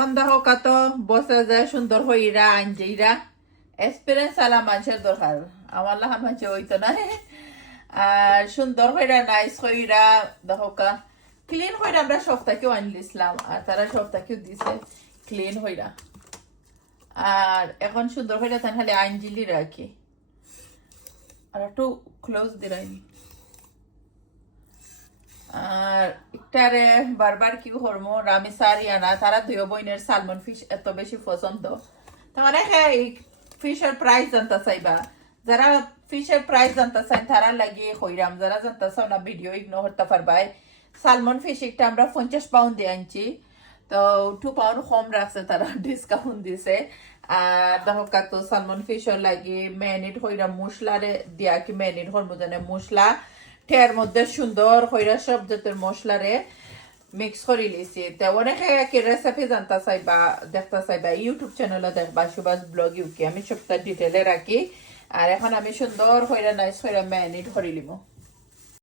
এখন দেখো কত বসে যায় সুন্দর হইরা আঞ্জিরা এক্সপিরিয়েন্স আলা মানুষের দরকার আমার লাহা মানুষ হইতো না আর সুন্দর হইরা নাইস হইরা দেখো ক্লিন হইরা আমরা সপ্তাহেও আনলিছিলাম আর তারা সপ্তাহেও দিছে ক্লিন হইরা আর এখন সুন্দর হইরা তান খালি আঞ্জিলি রাখি আর একটু ক্লোজ দিলাম আর একটারে বারবার কি করবো রামি সারিয়ানা তারা দুই বোনের সালমন ফিশ এত বেশি পছন্দ তোমার হ্যাঁ ফিশের প্রাইস জানতে চাইবা যারা ফিশের প্রাইস জানতে চাই তারা লাগিয়ে হইরাম যারা জানতে চাও না ভিডিও ইগনোর করতে পারবাই সালমন ফিশ একটা আমরা 50 পাউন্ড দিয়ে আনছি তো 2 পাউন্ড কম রাখছে তারা ডিসকাউন্ট দিছে আর দেখো কত সালমন ফিশও লাগে ম্যারিনেট হইরাম মশলারে দিয়া কি ম্যারিনেট হরমো জানে মশলা ঠের মধ্যে সুন্দর হইরা সব জাতের মশলারে মিক্স করে লিছি তো অনেকে কি রেসিপি জানতে চাইবা দেখতে চাইবা ইউটিউব চ্যানেলে দেখবা সুভাষ ব্লগ ইউকে আমি সবটা ডিটেলে রাখি আর এখন আমি সুন্দর হইরা নাইস হইরা ম্যারিনেট করে লিব